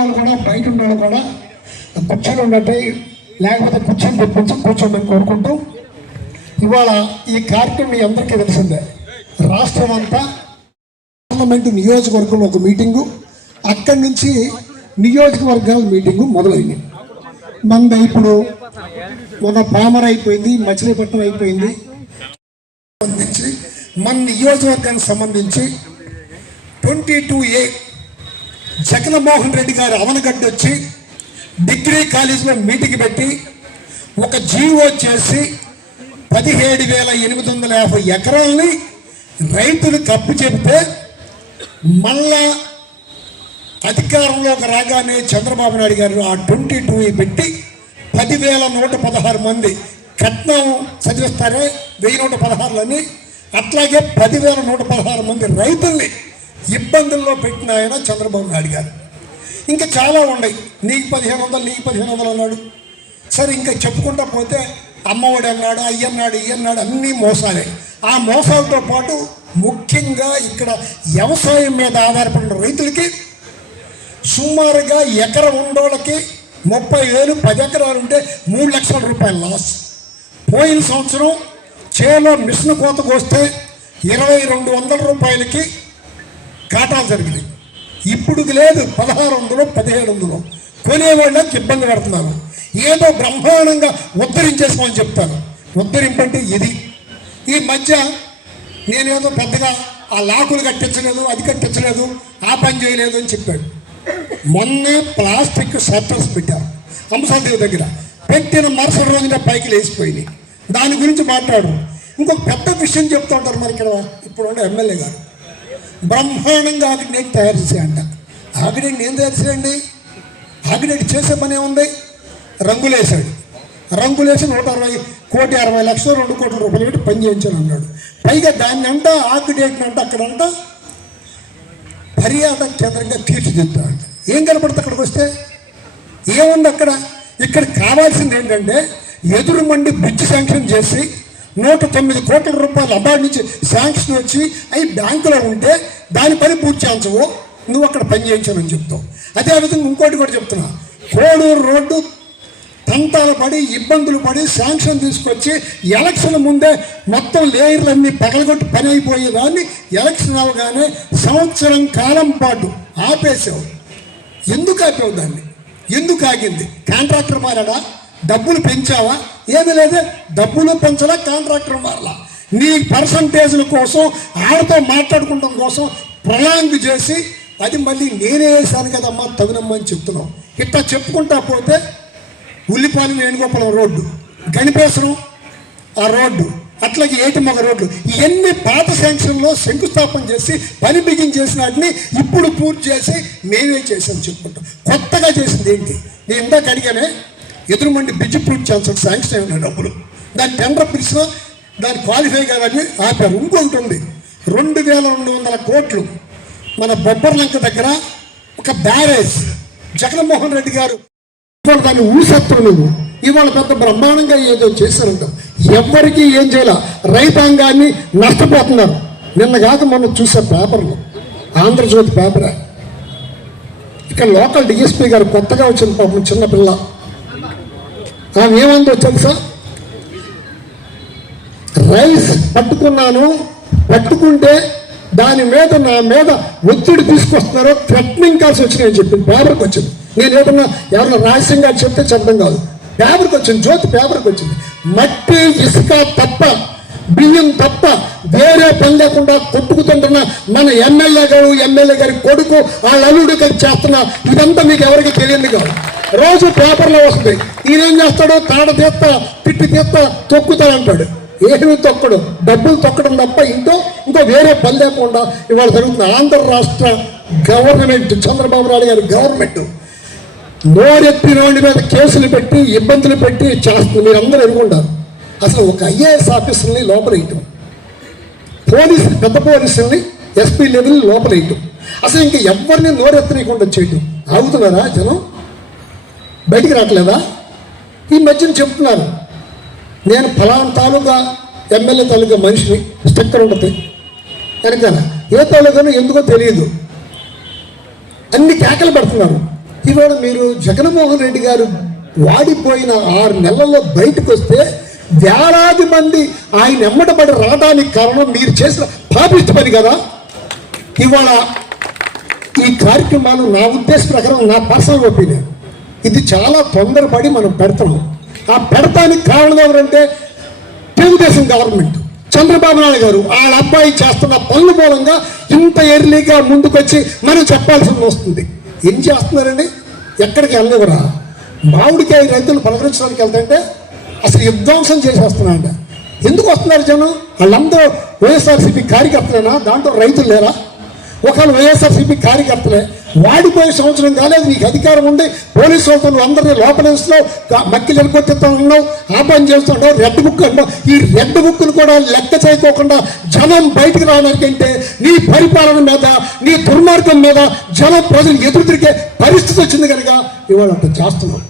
వాళ్ళు కూడా బయట ఉన్న వాళ్ళు కూడా కూర్చొని ఉన్నట్టు, లేకపోతే కూర్చొని తెప్పించి కూర్చోమని కోరుకుంటూ, ఇవాళ ఈ కార్యక్రమం మీ అందరికీ తెలిసిందే. రాష్ట్రం అంతా పార్లమెంటు నియోజకవర్గంలో ఒక మీటింగు, అక్కడి నుంచి నియోజకవర్గాల మీటింగు మొదలైంది. మన ఇప్పుడు మన పామర అయిపోయింది, మచిలీపట్నం అయిపోయింది. సంబంధించి మన నియోజకవర్గానికి సంబంధించి 22A జగన్మోహన్ రెడ్డి గారు అవనగడ్డ వచ్చి డిగ్రీ కాలేజీలో మీటింగ్ పెట్టి ఒక జీవో చేసి 17,850 ఎకరాలని రైతులకు అప్పు చెబితే, మళ్ళా అధికారంలోకి రాగానే చంద్రబాబు నాయుడు గారు ఆ 22A పెట్టి 10,116 మంది కట్నం చదివిస్తారే 1,116 అట్లాగే 10,116 మంది రైతుల్ని ఇబ్బందుల్లో పెట్టిన ఆయన చంద్రబాబు నాయుడు గారు. ఇంకా చాలా ఉన్నాయి. నీకు 1,500 నీకు 1,500 అన్నాడు. సరే ఇంకా చెప్పుకుంటా పోతే అమ్మఒడి అన్నాడు, అయ్యన్నాడు, ఇయ్యన్నాడు, అన్నీ మోసాలే. ఆ మోసాలతో పాటు ముఖ్యంగా ఇక్కడ వ్యవసాయం మీద ఆధారపడిన రైతులకి సుమారుగా ఎకరం ఉండోళ్ళకి 30,000, 10 ఎకరాలు ఉంటే 3 లక్షల రూపాయల లాస్. పోయిన సంవత్సరం చేలో మిషన్ కోతకు వస్తే 2,200 రూపాయలకి కాటాలు జరిగింది. ఇప్పుడు లేదు, 1,600, 1,700 కొనేవాళ్ళకి ఇబ్బంది పడుతున్నారు. ఏదో బ్రహ్మాండంగా ఉద్ధరించేసుకోమని చెప్తారు. ఉద్ధరింపంటే ఇది. ఈ మధ్య నేనేదో పెద్దగా ఆ లాకులు కట్టించలేదు, అది కట్టించలేదు, ఆ పని చేయలేదు అని చెప్పాడు. మొన్నే ప్లాస్టిక్ షట్టర్స్ పెట్టారు అంశాదేవి దగ్గర. పెట్టిన మరుసటి రోజున పైకి లేచిపోయింది. దాని గురించి మాట్లాడు. ఇంకొక పెద్ద విషయం చెప్తూ ఉంటారు మరి ఇక్కడ ఇప్పుడు ఉండే ఎమ్మెల్యే గారు. బ్రహ్మాండంగా ఆగ్నేట్ తయారు చేసేయంట. ఆగ్నేట్ నేను తయారు చేయండి. ఆగ్నేట్ చేసే పని ఏముంది? రంగులేసాడు. రంగులేసి 160 లక్షలు 2 కోట్ల రూపాయలు పెట్టి పని చేయించాను అన్నాడు. పైగా దాన్ని అంట ఆగ్నేట్ని అంట అక్కడంట పర్యాటక కేంద్రంగా తీర్చిదిద్దాడు. ఏం కనపడుతుంది అక్కడికి వస్తే? ఏముంది అక్కడ? ఇక్కడ కావాల్సింది ఏంటంటే ఎదురు మండి బ్రిడ్జ్ శాంక్షన్ చేసి 109 కోట్ల రూపాయలు అబార్డు నుంచి శాంక్షన్ వచ్చి అవి బ్యాంకులో ఉంటే దాని పని పూర్తి చేయించవు, నువ్వు అక్కడ పని చేయించానని చెప్తావు. అదేవిధంగా ఇంకోటి కూడా చెప్తున్నా, కోడూరు రోడ్డు తంతాలు పడి ఇబ్బందులు పడి శాంక్షన్ తీసుకొచ్చి ఎలక్షన్ ముందే మొత్తం లేయర్లన్నీ పగలగొట్టి పని అయిపోయేదాన్ని ఎలక్షన్ అవగానే సంవత్సరం కాలం పాటు ఆపేసావు. ఎందుకు ఆపేవు దాన్ని? ఎందుకు ఆగింది? కాంట్రాక్టర్ మారాడా? డబ్బులు పెంచావా? ఏమీ లేదే. డబ్బులు పెంచలా, కాంట్రాక్టర్ మారలా. నీ పర్సంటేజ్ల కోసం ఆడతో మాట్లాడుకోవడం కోసం ప్రలాంగ్ చేసి అది మళ్ళీ నేనే వేసాను కదమ్మా తగునమ్మా అని చెప్తున్నావు. ఇట్లా చెప్పుకుంటా పోతే ఉల్లిపాలెం వేణుగోపాలం రోడ్డు, గణిపేశ్వరం ఆ రోడ్డు, అట్లాగే ఏటిమొగ రోడ్లు, ఇవన్నీ పాత శాంక్షన్లో శంకుస్థాపన చేసి పని బిగించేసిన వాటిని ఇప్పుడు పూర్తి చేసి మేమే చేసాం చెప్పుకుంటాం. కొత్తగా చేసింది ఏంటి? నేను ఇందాక అడిగానే, ఎదురుమండి బ్రిడ్జ్ పూర్తి చేయాల్సిన శాంక్షన్ అయిన డబ్బులు, దాని టెండర్ పిలిచినా దాని క్వాలిఫై కాదని ఆపారు. ఇంకొకటి ఉంది, 2,200 కోట్లు మన బొబ్బర్లంక దగ్గర ఒక బ్యారేజ్ జగన్మోహన్ రెడ్డి గారు దాన్ని ఊసెత్తరు. నువ్వు ఇవాళ పెద్ద బ్రహ్మాండంగా ఏదో చేశారంట. ఎవరికి ఏం చేయాల, రైతాంగాన్ని నష్టపోతున్నారు. నిన్న కాక మనం చూసే పేపర్లు, ఆంధ్రజ్యోతి పేపరే, ఇక్కడ లోకల్ డిఎస్పీ గారు కొత్తగా వచ్చిన పాపం చిన్నపిల్ల, ఆమె ఏమందో తెలుసా? రైస్ పట్టుకున్నాను, పట్టుకుంటే దాని మీద నా మీద ఒత్తిడి తీసుకొస్తున్నారో థ్రెటనింగ్ కాల్స్ వచ్చినాయని చెప్పింది. పేపర్కి వచ్చింది. నేను ఏదన్నా ఎవరన్నా రహస్యంగా చెప్తే చెప్పడం కాదు, పేపర్కి వచ్చింది, జ్యోతి పేపర్కి వచ్చింది. మట్టి ఇసుక తప్ప, బియ్యం తప్ప వేరే పని లేకుండా కొట్టుకుతుంటున్న మన ఎమ్మెల్యే గారి కొడుకు వాళ్ళ అల్లుడు కలిసి చేస్తున్నా ఇదంతా మీకు ఎవరికి తెలియదు కాదు. రోజు పేపర్లో వస్తుంది. ఈయనేం చేస్తాడు? తాడ తీస్తా, తిట్టి తీస్తా, తొక్కుతాడంటాడు. ఏమి తొక్కడు, డబ్బులు తొక్కడం తప్ప ఇంకో వేరే పని లేకుండా ఇవాళ జరుగుతుంది. ఆంధ్ర రాష్ట్ర గవర్నమెంట్, చంద్రబాబు నాయుడు గారి గవర్నమెంట్ నోరెత్తి నోడి మీద కేసులు పెట్టి ఇబ్బందులు పెట్టి చేస్తుంది. మీరు అందరూ ఎదుర్కొంటారు. అసలు ఒక ఐఏఎస్ ఆఫీసర్ని లోపల వేయటం, పెద్ద పోలీసుల్ని ఎస్పీ లెవెల్ లోపల వేయటం, అసలు ఇంకా ఎవరిని నోరెత్తనీయకుండా చేయటం. ఆగుతున్నారా జనం? బయటికి రావట్లేదా? ఈ మధ్యన చెప్తున్నారు, నేను ఫలానా తాలూకా ఎమ్మెల్యే తాలూకా మనిషిని, స్టిక్కర్ ఉంటుంది వెనకాల. ఏ తాలూకానో ఎందుకో తెలియదు. అన్ని కేకలు పెడుతున్నారు. ఇవాళ మీరు జగన్మోహన్ రెడ్డి గారు వాడిపోయిన 6 నెలల్లో బయటకు వస్తే వేలాది మంది ఆయన ఎమ్మటబడి రావడానికి కారణం మీరు చేసిన పాపిష్టి పని కదా. ఇవాళ ఈ కార్యక్రమాలు నా ఉద్దేశ ప్రకారం, నా పర్సనల్ ఒపీనియన్, ఇది చాలా తొందరపడి మనం పెడుతున్నాం. ఆ పెడతానికి కారణం ఎవరంటే తెలుగుదేశం గవర్నమెంట్, చంద్రబాబు నాయుడు గారు. వాళ్ళ అబ్బాయి చేస్తున్న పనుల మూలంగా ఇంత ఎర్లీగా ముందుకొచ్చి మనం చెప్పాల్సి వస్తుంది. ఏం చేస్తున్నారండి? ఎక్కడికి వెళ్ళనివ్వరా? మామిడికాయ రైతులు పలకరించడానికి వెళ్తుంటే అసలు విధ్వంసం చేసేస్తున్నారంట. ఎందుకు వస్తున్నారు జనం? వాళ్ళందరూ వైఎస్ఆర్సీపీ కార్యకర్తలేనా? దాంట్లో రైతులు లేరా? ఒకవేళ వైఎస్ఆర్సీపీ కార్యకర్తలే. వాడిపోయే సంవత్సరం కాలేదు, నీకు అధికారం ఉంది, పోలీసు సంస్థలు అందరినీ లోపలేస్తున్నావు, మక్కి జనకొట్టేస్తా ఉన్నావు, ఆ పని చేస్తున్నావు, రెడ్ బుక్ అన్నావు. ఈ రెడ్ బుక్ను కూడా లెక్క చేయకోకుండా జనం బయటకు రావడానికి అంటే నీ పరిపాలన మీద, నీ దుర్మార్గం మీద జనం ప్రజలు ఎదురు తిరిగే పరిస్థితి వచ్చింది కనుక ఇవాళ అంత చేస్తున్నావు.